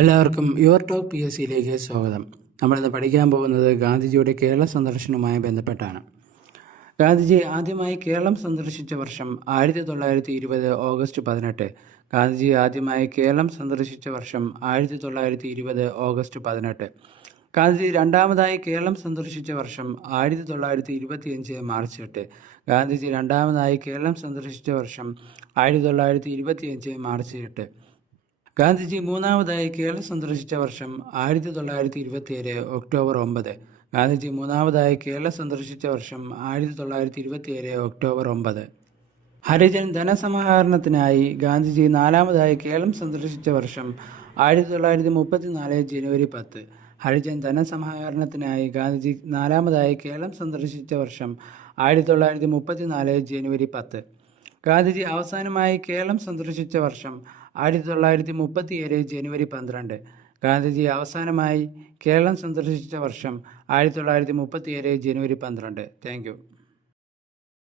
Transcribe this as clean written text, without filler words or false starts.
എല്ലാവർക്കും your talk PSCയിലേക്ക് സ്വാഗതം. നമ്മളിന്ന് പഠിക്കാൻ പോകുന്നത് ഗാന്ധിജിയുടെ കേരള സന്ദർശനവുമായി ബന്ധപ്പെട്ടാണ്. ഗാന്ധിജി ആദ്യമായി കേരളം സന്ദർശിച്ച വർഷം 1920 ഓഗസ്റ്റ് 18. ഗാന്ധിജി ആദ്യമായി കേരളം സന്ദർശിച്ച വർഷം 1920 ഓഗസ്റ്റ് 18. ഗാന്ധിജി രണ്ടാമതായി കേരളം സന്ദർശിച്ച വർഷം 1925 മാർച്ച് 8. ഗാന്ധിജി രണ്ടാമതായി കേരളം സന്ദർശിച്ച വർഷം 1925 മാർച്ച് 8. ഗാന്ധിജി മൂന്നാമതായി കേരളം സന്ദർശിച്ച വർഷം 1927 ഒക്ടോബർ 9. ഗാന്ധിജി മൂന്നാമതായി കേരളം സന്ദർശിച്ച വർഷം 1927 ഒക്ടോബർ 9. ഹരിജൻ ധനസമാഹരണത്തിനായി ഗാന്ധിജി നാലാമതായി കേരളം സന്ദർശിച്ച വർഷം 1934 ജനുവരി 10. ഹരിജൻ ധനസമാഹരണത്തിനായി ഗാന്ധിജി നാലാമതായി കേരളം സന്ദർശിച്ച വർഷം 1934 ജനുവരി 10. ഗാന്ധിജി അവസാനമായി കേരളം സന്ദർശിച്ച വർഷം 1937 ജനുവരി 12. ഗാന്ധിജി അവസാനമായി കേരളം സന്ദർശിച്ച വർഷം 1937 ജനുവരി 12. Thank you.